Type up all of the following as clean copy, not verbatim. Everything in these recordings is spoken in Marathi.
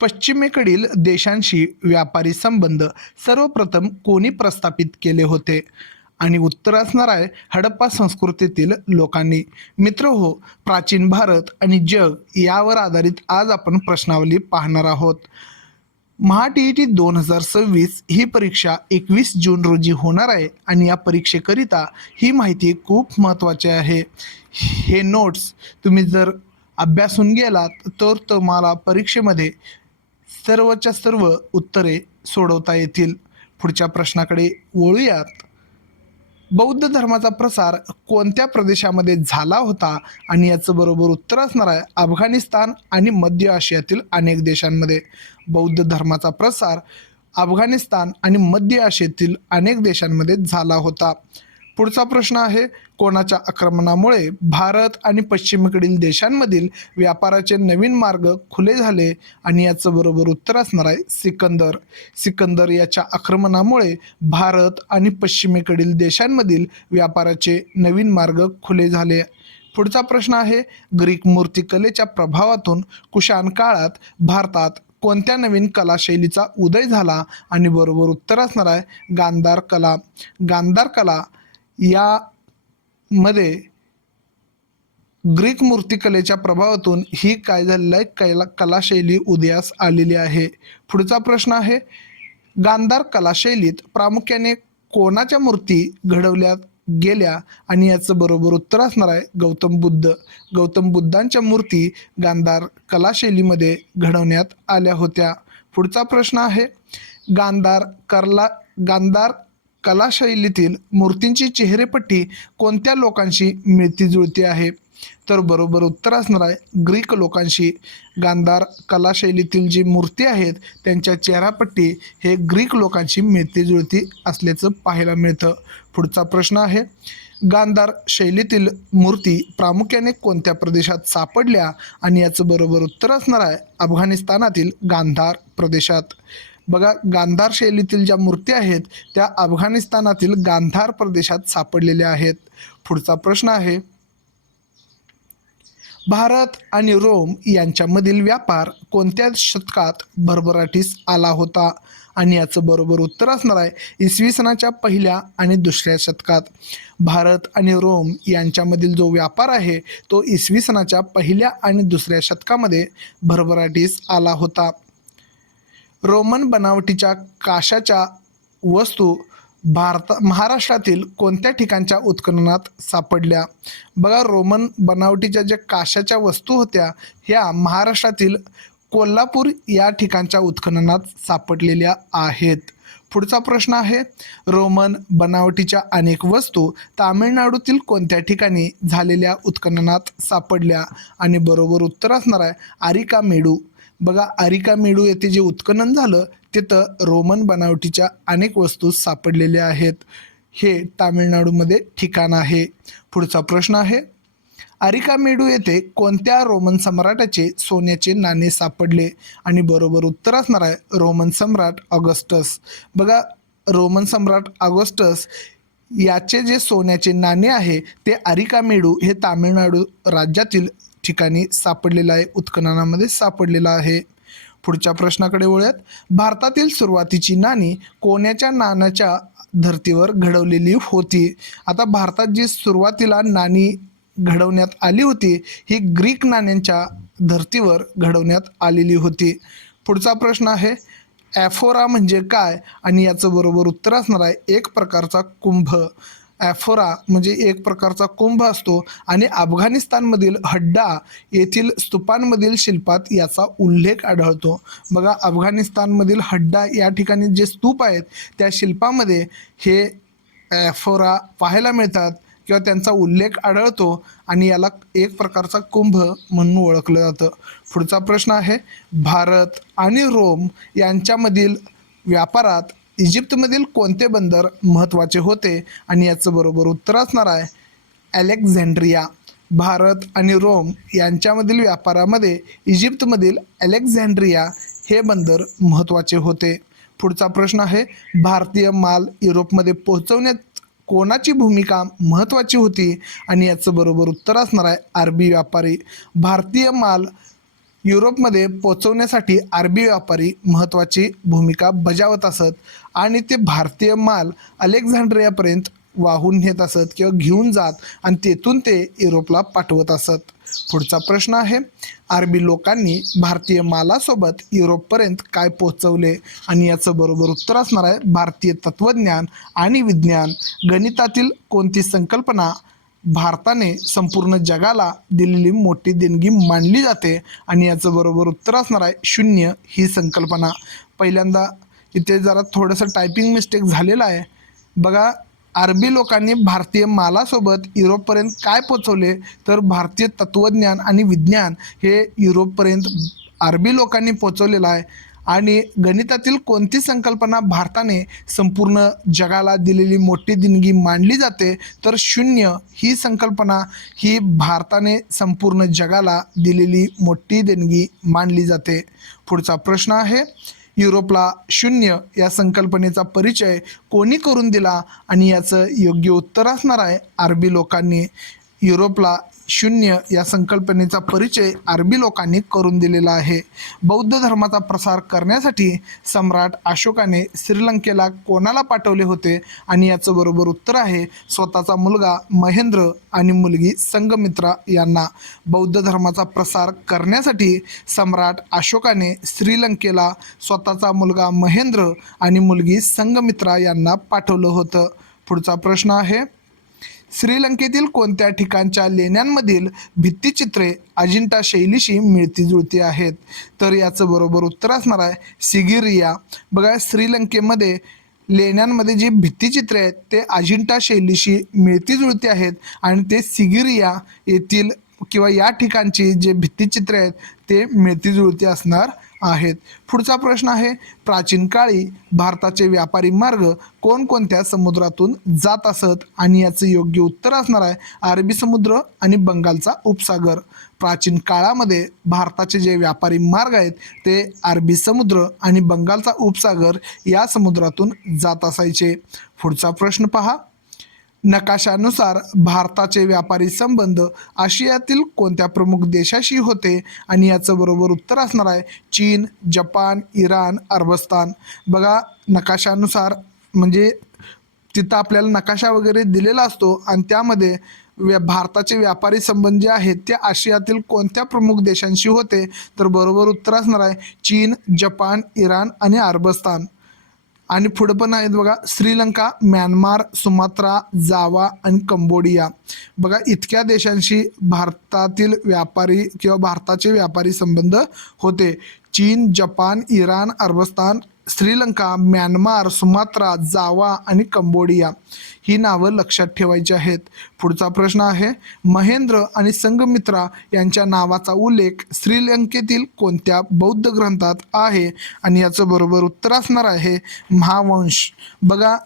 पश्चिमेकडील देशांशी व्यापारी संबंध सर्वप्रथम कोणी प्रस्थापित केले होते? आणि उत्तर असणार आहे हडप्पा संस्कृतीतील लोकांनी. मित्र हो, प्राचीन भारत आणि जग यावर आधारित आज आपण प्रश्नावली पाहणार आहोत. महा-टी-ई-टी 2026 ही परीक्षा 21 जून रोजी होणार आहे आणि या परीक्षेकरिता ही माहिती खूप महत्त्वाची आहे. हे नोट्स तुम्ही जर अभ्यासून गेलात तर तुम्हाला परीक्षेमध्ये सर्वच्या सर्व उत्तरे सोडवता येतील. पुढच्या प्रश्नाकडे वळूयात. बौद्ध धर्माचा प्रसार कोणत्या प्रदेशामध्ये झाला होता? आणि याचं बरोबर उत्तर असणार आहे अफगाणिस्तान आणि मध्य आशियातील अनेक देशांमध्ये. बौद्ध धर्माचा प्रसार अफगाणिस्तान आणि मध्य आशियातील अनेक देशांमध्ये झाला होता. पुढचा प्रश्न आहे कोणाच्या आक्रमणामुळे भारत आणि पश्चिमेकडील देशांमधील व्यापाराचे नवीन मार्ग खुले झाले? आणि याचं बरोबर उत्तर असणार आहे सिकंदर. सिकंदर याच्या आक्रमणामुळे भारत आणि पश्चिमेकडील देशांमधील व्यापाराचे नवीन मार्ग खुले झाले. पुढचा प्रश्न आहे ग्रीक मूर्तिकलेच्या प्रभावातून कुशाण काळात भारतात कोणत्या नवीन कलाशैलीचा उदय झाला? आणि बरोबर उत्तर असणार आहे गांधार कला. गांधार कला यामध्ये ग्रीक मूर्तिकलेच्या प्रभावातून ही काय झालेलं आहे कलाशैली उदयास आलेली आहे. पुढचा प्रश्न आहे गांधार कलाशैलीत प्रामुख्याने कोणाच्या मूर्ती घडवल्या गेल्या? आणि याचं बरोबर उत्तर असणार आहे गौतम बुद्ध. गौतम बुद्धांच्या मूर्ती गांधार कलाशैलीमध्ये घडवण्यात आल्या होत्या. पुढचा प्रश्न आहे गांधार कलाशैलीतील मूर्तींची चेहरेपट्टी कोणत्या लोकांशी मिळती जुळती आहे? तर बरोबर उत्तर असणार आहे ग्रीक लोकांशी. गांधार कलाशैलीतील जी मूर्ती आहेत त्यांच्या चेहरापट्टी हे ग्रीक लोकांशी मिळती जुळती असल्याचं पाहायला मिळतं. पुढचा प्रश्न आहे गांधार शैलीतील मूर्ती प्रामुख्याने कोणत्या प्रदेशात सापडल्या? आणि याचं बरोबर उत्तर असणार आहे अफगाणिस्तानातील गांधार प्रदेशात. बघा, गांधार शैलीतील ज्या मूर्ती आहेत त्या अफगाणिस्तानातील गांधार प्रदेशात सापडलेल्या आहेत. पुढचा प्रश्न आहे भारत आणि रोम यांच्यामधील व्यापार कोणत्या शतकात भरभराटीस आला होता? आणि याचं बरोबर उत्तर असणार आहे इसवी सनाच्या पहिल्या आणि दुसऱ्या शतकात. भारत आणि रोम यांच्यामधील जो व्यापार आहे तो इसवी सनाच्या पहिल्या आणि दुसऱ्या शतकामध्ये भरभराटीस आला होता. रोमन बनावटीच्या काशाच्या वस्तू महाराष्ट्रातील कोणत्या ठिकाणच्या उत्खननात सापडल्या? बघा, रोमन बनावटीच्या ज्या काशाच्या वस्तू होत्या ह्या महाराष्ट्रातील कोल्हापूर या ठिकाणच्या उत्खननात सापडलेल्या आहेत. पुढचा प्रश्न आहे रोमन बनावटीच्या अनेक वस्तू तामिळनाडूतील कोणत्या ठिकाणी झालेल्या उत्खननात सापडल्या? आणि बरोबर उत्तर असणार आहे आरिकामेडू. बघा, आरिकामेडू येथे जे उत्खनन झालं तिथं रोमन बनावटीच्या अनेक वस्तू सापडलेल्या आहेत. हे तामिळनाडूमध्ये ठिकाण आहे. पुढचा प्रश्न आहे आरिकामेडू येथे कोणत्या रोमन सम्राटाचे सोन्याचे नाणे सापडले? आणि बरोबर उत्तर असणार आहे रोमन सम्राट ऑगस्टस. बघा, रोमन सम्राट ऑगस्टस याचे जे सोन्याचे नाणे आहे ते आरिकामेडू हे तामिळनाडू राज्यातील ठिकाणी सापडलेलं आहे, उत्खननामध्ये सापडलेलं आहे. पुढच्या प्रश्नाकडे वळूयात. भारतातील सुरुवातीची नाणी कोणाच्या नाण्याच्या धर्तीवर घडवलेली होती? आता भारतात जी सुरुवातीला नाणी घडवण्यात आली होती ही ग्रीक नाण्यांच्या धर्तीवर घडवण्यात आलेली होती. पुढचा प्रश्न आहे ॲफोरा म्हणजे काय? आणि याचं बरोबर उत्तर असणार आहे एक प्रकारचा कुंभ. ॲफोरा म्हणजे एक प्रकारचा कुंभ असतो आणि अफगाणिस्तानमधील हड्डा येथील स्तूपांमधील शिल्पात याचा उल्लेख आढळतो. बघा, अफगाणिस्तानमधील हड्डा या ठिकाणी जे स्तूप आहेत त्या शिल्पामध्ये हे ॲफोरा पाहायला मिळतात किंवा त्यांचा उल्लेख आढळतो आणि याला एक प्रकारचा कुंभ म्हणून ओळखलं जातं. पुढचा प्रश्न आहे भारत आणि रोम यांच्यामधील व्यापारात इजिप्तमधील कोणते बंदर महत्त्वाचे होते? आणि याचं बरोबर उत्तर असणार आहे अलेक्झांड्रिया. भारत आणि रोम यांच्यामधील व्यापारामध्ये इजिप्तमधील अलेक्झांड्रिया हे बंदर महत्त्वाचे होते. पुढचा प्रश्न आहे भारतीय माल युरोपमध्ये पोहोचवण्यात कोणाची भूमिका महत्त्वाची होती? आणि याचं बरोबर उत्तर असणार आहे अरबी व्यापारी. भारतीय माल युरोपमध्ये पोहोचवण्यासाठी अरबी व्यापारी महत्त्वाची भूमिका बजावत असत आणि ते भारतीय माल अलेक्झांड्रियापर्यंत वाहून नेत असत किंवा घेऊन जात आणि तेथून ते युरोपला पाठवत असत. पुढचा प्रश्न आहे, अरबी लोकांनी भारतीय मालासोबत युरोपपर्यंत काय पोहोचवले? आणि याचं बरोबर उत्तर असणार आहे भारतीय तत्वज्ञान आणि विज्ञान. गणितातील कोणती संकल्पना भारताने संपूर्ण जगाला दिलेली मोठी देणगी मानली जाते? आणि याचं बरोबर उत्तर असणार आहे शून्य ही संकल्पना. पहिल्यांदा इथे जरा थोडंसं टायपिंग मिस्टेक झालेलं आहे. बघा, अरबी लोकांनी भारतीय मालासोबत युरोपपर्यंत काय पोचवले? तर भारतीय तत्वज्ञान आणि विज्ञान हे युरोपपर्यंत अरबी लोकांनी पोचवलेलं आहे. आणि गणितातील कोणती संकल्पना भारताने संपूर्ण जगाला दिलेली मोठी देणगी मानली जाते? तर शून्य ही संकल्पना ही भारताने संपूर्ण जगाला दिलेली मोठी देणगी मानली जाते. पुढचा प्रश्न आहे, युरोपला शून्य या संकल्पनेचा परिचय कोणी करून दिला? आणि याचं योग्य उत्तर असणार आहे अरबी लोकांनी. युरोपला शून्य या संकल्पनेचा परिचय अरबी लोकांनी करून दिलेला आहे. बौद्ध धर्माचा प्रसार करण्यासाठी सम्राट अशोकाने श्रीलंकेला कोणाला पाठवले होते? आणि याचं बरोबर उत्तर आहे स्वतःचा मुलगा महेंद्र आणि मुलगी संघमित्रा यांना. बौद्ध धर्माचा प्रसार करण्यासाठी सम्राट अशोकाने श्रीलंकेला स्वतःचा मुलगा महेंद्र आणि मुलगी संघमित्रा यांना पाठवलं होतं. पुढचा प्रश्न आहे, श्रीलंकेतील कोणत्या ठिकाणच्या लेण्यांमधील भित्तिचित्रे अजिंठा शैलीशी मिळती जुळती आहेत? तर याचं बरोबर उत्तर असणार आहे सिगिरिया. बघा, श्रीलंकेमध्ये लेण्यांमध्ये जी भित्तिचित्रे आहेत ते अजिंठा शैलीशी मिळती जुळती आहेत आणि ते सिगिरिया येथील किंवा या ठिकाणची जे भित्तिचित्रे आहेत ते मिळती जुळती असणार आहेत. पुढचा प्रश्न आहे, प्राचीन काळी भारताचे व्यापारी मार्ग कोणकोणत्या समुद्रातून जात असत? आणि याचं योग्य उत्तर असणार आहे अरबी समुद्र आणि बंगालचा उपसागर. प्राचीन काळामध्ये भारताचे जे व्यापारी मार्ग आहेत ते अरबी समुद्र आणि बंगालचा उपसागर या समुद्रातून जात असायचे. पुढचा प्रश्न पहा, नकाशानुसार भारताचे व्यापारी संबंध आशियातील कोणत्या प्रमुख देशाशी होते? आणि याचं बरोबर उत्तर असणार आहे चीन, जपान, इराण, अरबस्तान. बघा, नकाशानुसार म्हणजे तिथं आपल्याला नकाशा वगैरे दिलेला असतो आणि त्यामध्ये भारताचे व्यापारी संबंध जे आहेत ते आशियातील कोणत्या प्रमुख देशांशी होते? तर बरोबर उत्तर असणार आहे चीन, जपान, इराण आणि अरबस्तान. आणि पुढं पण आहेत बघा, श्रीलंका, म्यानमार, सुमात्रा, जावा आणि कंबोडिया. बघा, इतक्या देशांशी भारतातील व्यापारी किंवा भारताचे व्यापारी संबंध होते. चीन, जपान, इराण, अरबस्तान, श्रीलंका, म्यानमार, सुमात्रा, जावा आणि कंबोडिया ही नावं लक्षात ठेवायची आहेत. पुढचा प्रश्न आहे, महेंद्र आणि संघमित्रा यांच्या नावाचा उल्लेख श्रीलंकेतील कोणत्या बौद्ध ग्रंथात आहे? आणि याचं बरोबर उत्तर असणार आहे महावंश. बघा,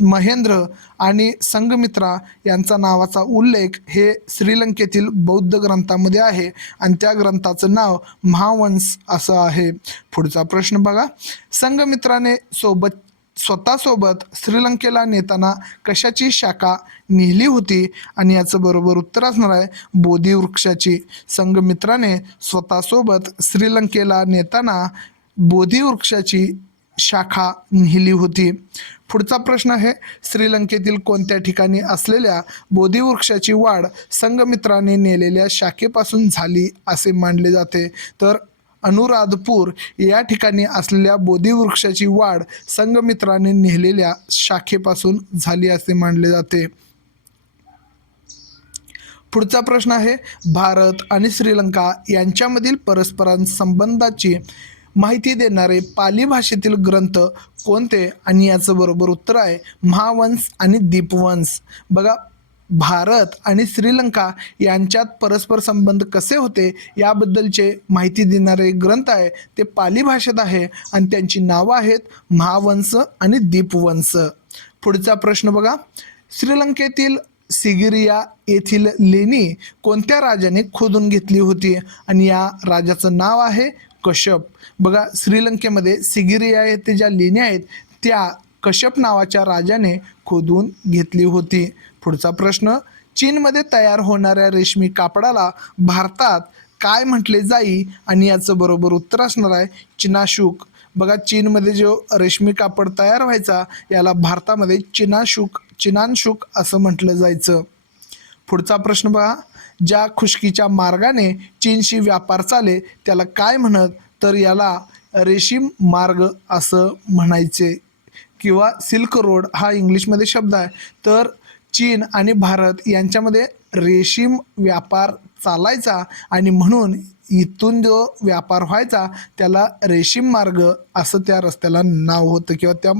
महेंद्र आणि संघमित्रा यांचा नावाचा उल्लेख हे श्रीलंकेतील बौद्ध ग्रंथामध्ये आहे आणि त्या ग्रंथाचं नाव महावंश असं आहे. पुढचा प्रश्न बघा, संघमित्राने स्वतःसोबत श्रीलंकेला नेताना कशाची शाखा नेली होती? आणि याचं बरोबर उत्तर असणार आहे बोधी वृक्षाची. संघमित्राने स्वतःसोबत श्रीलंकेला नेताना बोधी वृक्षाची शाखा नेली होती. पुढचा प्रश्न आहे, श्रीलंकेतील कोणत्या ठिकाणी असलेल्या बोधिवृक्षाची वाढ संघमित्राने नेलेल्या शाखेपासून झाली असे मानले जाते? तर अनुराधपूर या ठिकाणी असलेल्या बोधिवृक्षाची वाढ संघमित्राने नेलेल्या शाखेपासून झाली असे मानले जाते. पुढचा प्रश्न आहे, भारत आणि श्रीलंका यांच्यामधील परस्परांसंबंधाची माहिती देणारे पाली भाषेतील ग्रंथ कोणते? आणि याचं बरोबर उत्तर आहे महावंश आणि दीपवंश. बघा, भारत आणि श्रीलंका यांच्यात परस्पर संबंध कसे होते याबद्दलचे माहिती देणारे ग्रंथ आहे ते पाली भाषेत आहे आणि त्यांची नावं आहेत महावंश आणि दीपवंश. पुढचा प्रश्न बघा, श्रीलंकेतील सिगिरिया येथील लेणी कोणत्या राजाने खोदून घेतली होती? आणि या राजाचं नाव आहे कश्यप. बघा, श्रीलंकेमध्ये सिगिरिया येथे ज्या लेण्या आहेत त्या कश्यप नावाच्या राजाने खोदून घेतली होती. पुढचा प्रश्न, चीनमध्ये तयार होणाऱ्या रेशमी कापडाला भारतात काय म्हटले जाई आणि याचं बरोबर उत्तर असणार आहे चिनाशुक. बघा चीनमध्ये जो रेशमी कापड तयार व्हायचा याला भारतामध्ये चिनानशुक असं म्हटलं जायचं. पुढचा प्रश्न बघा, ज्या खुष्कीच्या मार्गाने चीनशी व्यापार चाले त्याला काय म्हणत, तर याला रेशीम मार्ग असं म्हणायचे किंवा सिल्क रोड हा इंग्लिशमध्ये शब्द आहे. तर चीन आणि भारत यांच्यामध्ये रेशीम व्यापार चालायचा आणि म्हणून इथून जो व्यापार व्हायचा त्याला रेशीम मार्ग असं त्या रस्त्याला नाव होतं किंवा त्या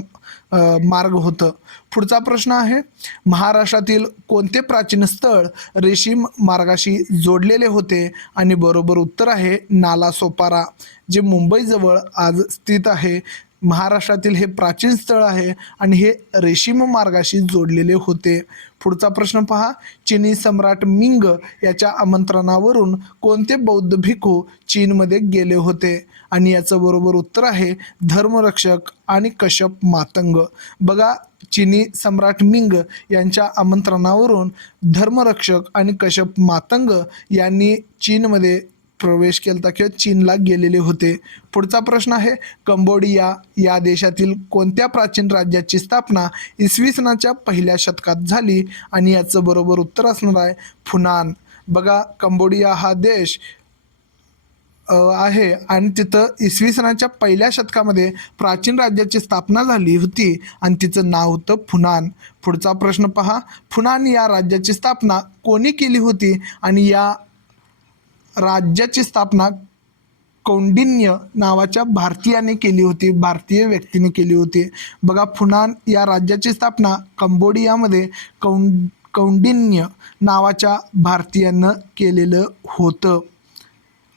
मार्ग होतं. पुढचा प्रश्न आहे, महाराष्ट्रातील कोणते प्राचीन स्थळ रेशीम मार्गाशी जोडलेले होते आणि बरोबर उत्तर आहे नालासोपारा, जे मुंबईजवळ आज स्थित आहे. महाराष्ट्रातील हे प्राचीन स्थळ आहे आणि हे रेशीम मार्गाशी जोडलेले होते. पुढचा प्रश्न पहा, चीनी सम्राट मिंग याच्या आमंत्रणावरून कोणते बौद्ध भिक्खू चीनमध्ये गेले होते आणि याचं बरोबर उत्तर आहे धर्मरक्षक आणि कश्यप मातंग. बघा चीनी सम्राट मिंग यांच्या आमंत्रणावरून धर्मरक्षक आणि कश्यप मातंग यांनी चीनमध्ये प्रवेश केला किंवा चीनला गेलेले होते. पुढचा प्रश्न आहे, कंबोडिया या देशातील कोणत्या प्राचीन राज्याची स्थापना इसवी सनाच्या पहिल्या शतकात झाली आणि याचं बरोबर उत्तर असणार आहे फुनान. बघा कंबोडिया हा देश आहे आणि तिथं इसवी सनाच्या पहिल्या शतकामध्ये प्राचीन राज्याची स्थापना झाली होती आणि तिचं नाव होतं फुनान. पुढचा प्रश्न पहा, फुनान या राज्याची स्थापना कोणी केली होती आणि या राज्याची स्थापना कौंडिन्य नावाच्या भारतीयाने केली होती, भारतीय व्यक्तीने केली होती. बघा फुनान या राज्याची स्थापना कंबोडियामध्ये कौंडिन्य नावाच्या भारतीयांना केलेलं होतं.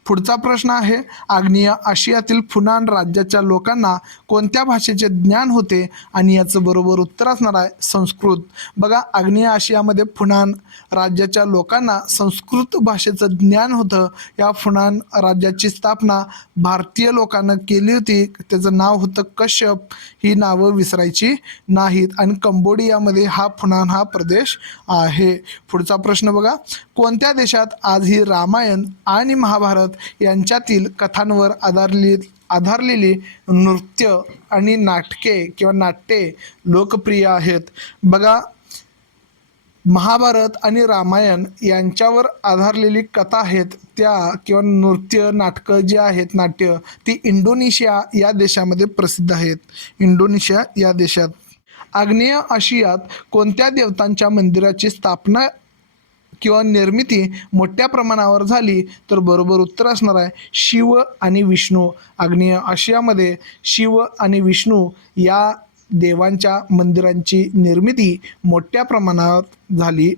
पुढचा प्रश्न आहे, आग्नेय आशियातील फुनान राज्याच्या लोकांना कोणत्या भाषेचे ज्ञान होते आणि याचं बरोबर उत्तर असणार आहे संस्कृत. बघा आग्नेय आशियामध्ये फुनान राज्याच्या लोकांना संस्कृत भाषेचं ज्ञान होतं. या फुनान राज्याची स्थापना भारतीय लोकांना केली होती, त्याचं नाव होतं कश्यप. ही नावं विसरायची नाहीत आणि कंबोडियामध्ये हा फुनान हा प्रदेश आहे. पुढचा प्रश्न बघा, कोणत्या देशात आजही रामायण आणि महाभारत यांच्यातील कथांवर आधारलेली नृत्य आणि नाटके किंवा नाट्ये लोकप्रिय आहेत? बघा महाभारत आणि रामायण यांच्यावर आधारलेली कथा आहेत त्या किंवा नृत्य नाटकं जी आहेत नाट्य ती इंडोनेशिया या देशामध्ये प्रसिद्ध आहेत. इंडोनेशिया या देशात. आग्नेय आशियात कोणत्या देवतांच्या मंदिराची स्थापना किंवा निर्मिती मोठ्या प्रमाणावर झाली, तर बरोबर उत्तर असणार आहे शिव आणि विष्णू. आग्नेय आशियामध्ये शिव आणि विष्णू या देवांच्या मंदिरांची निर्मिती मोठ्या प्रमाणात झाली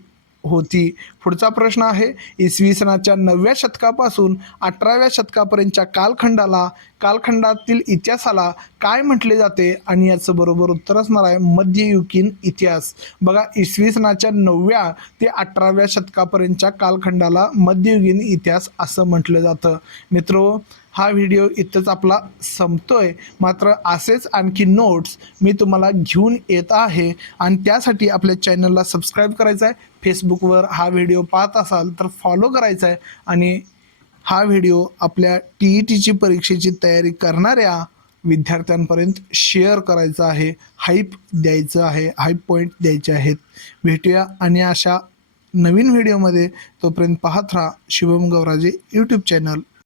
होती. पुढचा प्रश्न आहे, इसवी सनाच्या 9व्या शतकापासून 18व्या शतकापर्यंतच्या कालखंडातील इतिहासाला काय म्हटले जाते आणि याचं बरोबर उत्तर असणार आहे मध्ययुगीन इतिहास. बघा इसवी सनाच्या 9व्या ते 18व्या शतकापर्यंतच्या कालखंडाला मध्ययुगीन इतिहास असं म्हटलं जातं. मित्रो हा व्हिडिओ इथंच आपला संपतोय, मात्र असेच आणखी नोट्स मी तुम्हाला घेऊन येत आहे आणि त्यासाठी आपल्या चॅनलला सबस्क्राईब करायचं आहे. फेसबुकवर हा व्हिडिओ पाहत असाल तर फॉलो करायचा आहे आणि हा व्हिडिओ आपल्या TETची परीक्षेची तयारी करणाऱ्या विद्यार्थ्यांपर्यंत शेअर करायचा आहे, हाईप द्यायचं आहे, हाईप पॉईंट द्यायचे आहेत. भेटूया आणि अशा नवीन व्हिडिओमध्ये. तोपर्यंत पाहत राहा शुभम गौराजे यूट्यूब चॅनल.